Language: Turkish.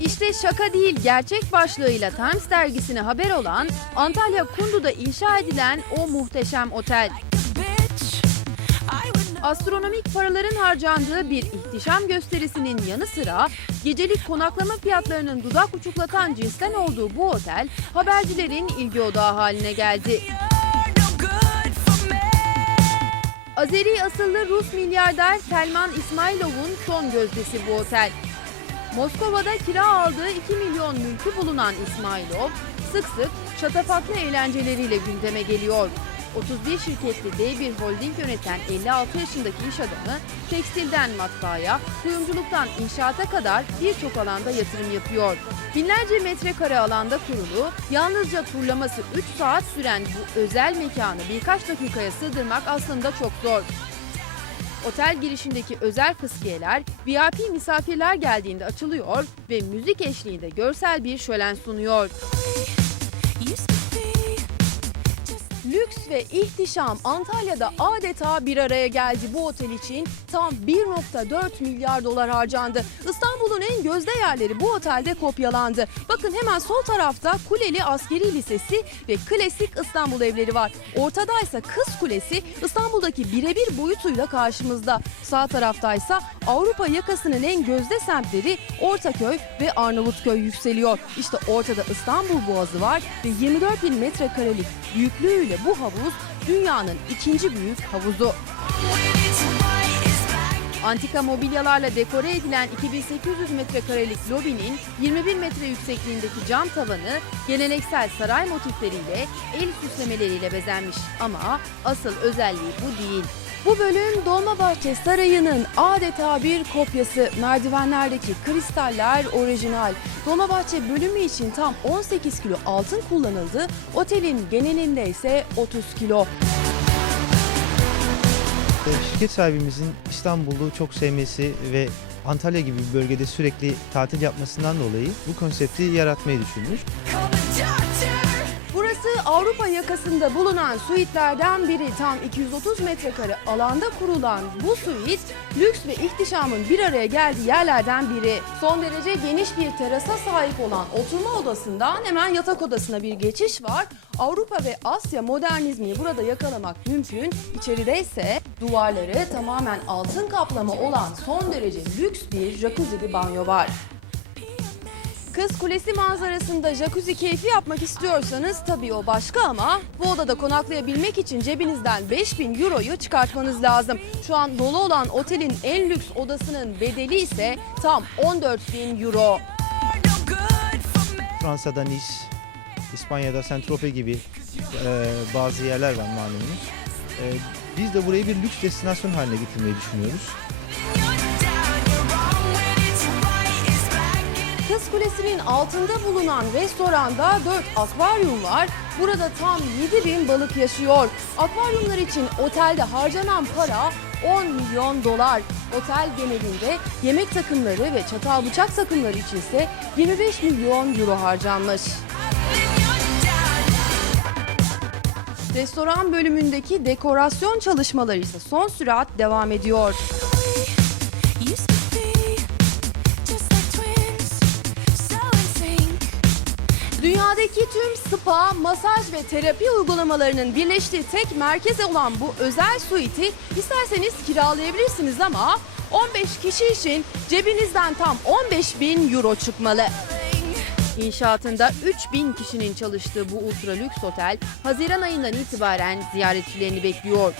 İşte şaka değil gerçek başlığıyla Times dergisine haber olan Antalya Kundu'da inşa edilen o muhteşem otel. Astronomik paraların harcandığı bir ihtişam gösterisinin yanı sıra gecelik konaklama fiyatlarının dudak uçuklatan cinsten olduğu bu otel habercilerin ilgi odağı haline geldi. Azeri asıllı Rus milyarder Selman İsmailov'un son gözdesi bu otel. Moskova'da kira aldığı 2 milyon mülkü bulunan İsmailov sık sık şatafatlı eğlenceleriyle gündeme geliyor. 31 şirketli dev bir holding yöneten 56 yaşındaki iş adamı tekstilden matbaaya, kuyumculuktan inşaata kadar birçok alanda yatırım yapıyor. Binlerce metrekare alanda kurulu, yalnızca turlaması 3 saat süren bu özel mekanı birkaç dakikaya sığdırmak aslında çok zor. Otel girişindeki özel fıskiyeler VIP misafirler geldiğinde açılıyor ve müzik eşliğinde görsel bir şölen sunuyor. Lüks ve ihtişam Antalya'da adeta bir araya geldi bu otel için. Tam 1.4 milyar dolar harcandı. İstanbul'un en gözde yerleri bu otelde kopyalandı. Bakın hemen sol tarafta Kuleli Askeri Lisesi ve klasik İstanbul evleri var. Ortadaysa Kız Kulesi İstanbul'daki birebir boyutuyla karşımızda. Sağ taraftaysa Avrupa yakasının en gözde semtleri Ortaköy ve Arnavutköy yükseliyor. İşte ortada İstanbul Boğazı var ve 24 bin metrekarelik büyüklüğüyle bu havuz dünyanın ikinci büyük havuzu. Antika mobilyalarla dekore edilen 2800 metrekarelik lobinin 21 metre yüksekliğindeki cam tavanı geleneksel saray motifleriyle, el süslemeleriyle bezenmiş. Ama asıl özelliği bu değil. Bu bölüm Dolmabahçe Sarayı'nın adeta bir kopyası. Merdivenlerdeki kristaller orijinal. Dolmabahçe bölümü için tam 18 kilo altın kullanıldı. Otelin genelinde ise 30 kilo. Şirket sahibimizin İstanbul'u çok sevmesi ve Antalya gibi bir bölgede sürekli tatil yapmasından dolayı bu konsepti yaratmayı düşünmüş. Burası Avrupa yakasında bulunan suitlerden biri. Tam 230 metrekare alanda kurulan bu suit lüks ve ihtişamın bir araya geldiği yerlerden biri. Son derece geniş bir terasa sahip olan oturma odasından hemen yatak odasına bir geçiş var. Avrupa ve Asya modernizmini burada yakalamak mümkün. İçeride ise duvarları tamamen altın kaplama olan son derece lüks bir jacuzzi banyo var. Kız Kulesi manzarasında jacuzzi keyfi yapmak istiyorsanız tabii o başka ama bu odada konaklayabilmek için cebinizden 5000 euroyu çıkartmanız lazım. Şu an dolu olan otelin en lüks odasının bedeli ise tam 14.000 euro. Fransa'da Nice, İspanya'da Saint-Tropez gibi e, bazı yerler var malumunuz. E, biz de burayı bir lüks destinasyon haline getirmeyi düşünüyoruz. Kız Kulesi'nin altında bulunan restoranda 4 akvaryum var. Burada tam 7000 balık yaşıyor. Akvaryumlar için otelde harcanan para 10 milyon dolar. Otel genelinde yemek takımları ve çatal bıçak takımları içinse 25 milyon euro harcanmış. Restoran bölümündeki dekorasyon çalışmaları ise son sürat devam ediyor. Dünyadaki tüm spa, masaj ve terapi uygulamalarının birleştiği tek merkez olan bu özel suiti isterseniz kiralayabilirsiniz ama 15 kişi için cebinizden tam 15 bin euro çıkmalı. İnşaatında 3000 kişinin çalıştığı bu ultra lüks otel Haziran ayından itibaren ziyaretçilerini bekliyor.